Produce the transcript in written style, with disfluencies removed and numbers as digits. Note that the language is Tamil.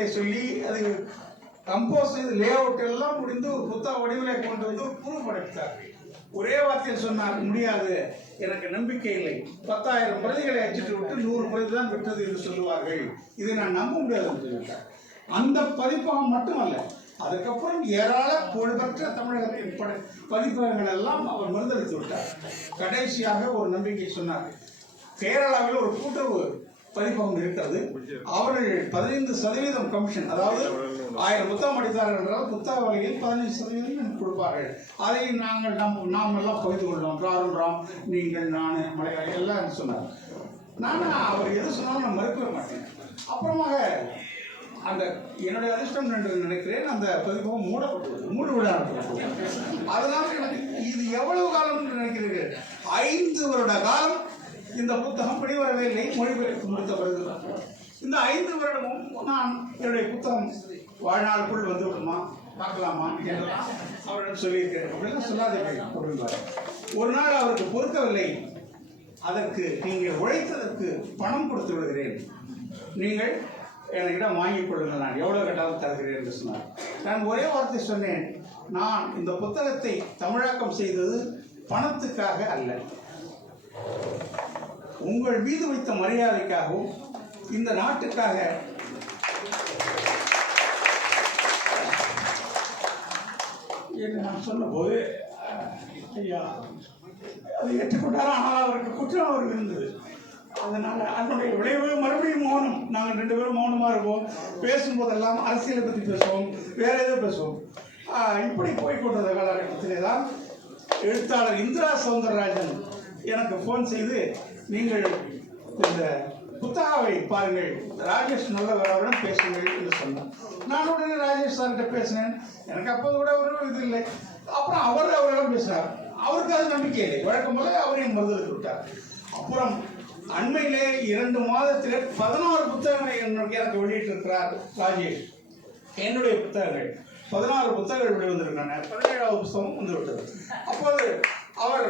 வரிகளை சொல்லி அது கம்போஸ் லே அவுட் எல்லாம் முடிந்து புத்தக வடிவிலை கொண்டு வந்து புது படைத்தார். ஒரே வார்த்தையில் சொன்னார், முடியாது, எனக்கு நம்பிக்கை இல்லை, 10,000 பிரதிகளை அச்சிட்டு விட்டு 100 பிரதி தான் விட்டது என்று சொல்லுவார்கள், இதை நான் நம்ப முடியாது என்று சொல்லிட்டார். அந்த பதிப்பகம் மட்டுமல்ல, அதுக்கப்புறம் ஏராள புகழ்பெற்ற தமிழகத்தின் பதிப்பகங்கள் எல்லாம் அவர் மறுதளித்து விட்டார். கடைசியாக ஒரு நம்பிக்கை சொன்னார். கேரளாவில் ஒரு கூட்டுறவு பதிப்பகம் இருக்கிறது. அவர்கள் 15% கமிஷன், அதாவது 1000 புத்தகம் படித்தார்கள் என்றால் புத்தக வகையில் 15% கொடுப்பார்கள். அதை நாம் எல்லாம் பகிர்ந்து கொள்வோம். ராம் நீங்கள், நான், மலையாளி எல்லாம் சொன்னார். அவர் எது சொன்னாலும் நான் மறுக்கவே மாட்டேன். அப்புறமாக அந்த என்னுடைய அதிர்ஷ்டம் என்று நினைக்கிறேன், அந்த பதிப்பகம் மூடு விழா. அதனால எனக்கு இது எவ்வளவு காலம் என்று நினைக்கிறீர்கள்? 5 வருட காலம் இந்த புத்தகம் வெளிவரவே இல்லை. மொழிபெயர்த்து முடித்த பிறகு இந்த 5 வருடமும் நான் என்னுடைய புத்தகம் வாழ்நாளுக்குள் வந்து விடுமா, பார்க்கலாமா என்றெல்லாம் அவரிடம் சொல்லியிருக்கிறேன். அப்படிலாம் சொல்லாதீர்கள். ஒரு நாள் அவருக்கு பொறுக்கவில்லை. அதற்கு நீங்கள் உழைத்ததற்கு பணம் கொடுத்து விடுகிறேன், நீங்கள் என்னிடம் வாங்கிக் கொள்ளுங்கள், நான் எவ்வளவு கேட்டாலும் தருகிறேன் என்று சொன்னார். நான் ஒரே வார்த்தை சொன்னேன், நான் இந்த புத்தகத்தை தமிழாக்கம் செய்தது பணத்துக்காக அல்ல, உங்கள் மீது வைத்த மரியாதைக்காகவும் இந்த நாட்டுக்காக. என்று நான் சொன்னபோது ஐயா அதை ஏற்றுக்கொண்டார். ஆனால் அவருக்கு குற்றம் அவருக்கு இருந்தது. அதனால் அதனுடைய விளைவு மறுபடியும் மௌனம். நாங்கள் 2 பேரும் மௌனமாக இருப்போம். பேசும்போதெல்லாம் அரசியலை பற்றி பேசுவோம், வேற ஏதோ பேசுவோம். இப்படி போய்கொண்டிருந்த காலகட்டத்திலே தான் எழுத்தாளர் இந்திரா சௌந்தரராஜன் எனக்கு ஃபோன் செய்து, நீங்கள் இந்த புத்தகாவை பாருங்கள், ராஜேஷ் நல்லவருடன் பேசுங்கள் என்று சொன்னார். நான் உடனே ராஜேஷ் சார்கிட்ட பேசினேன். எனக்கு அப்போது கூட ஒரு இது இல்லை. அப்புறம் அவரிடம் பேசினார். அவருக்கு அது நம்பிக்கை இல்லை. வழக்கம் போல அவரையும் மறுதளித்து விட்டார். அப்புறம் அண்மையிலே 2 மாதத்திலே 16 புத்தகங்களை எனக்கு வெளியிட்டிருக்கிறார் ராஜேஷ். என்னுடைய புத்தகங்கள் 16 புத்தகங்கள் வெளிவந்திருக்கின்றன. 17வது புத்தகம் வந்துவிட்டது. அப்போது அவர்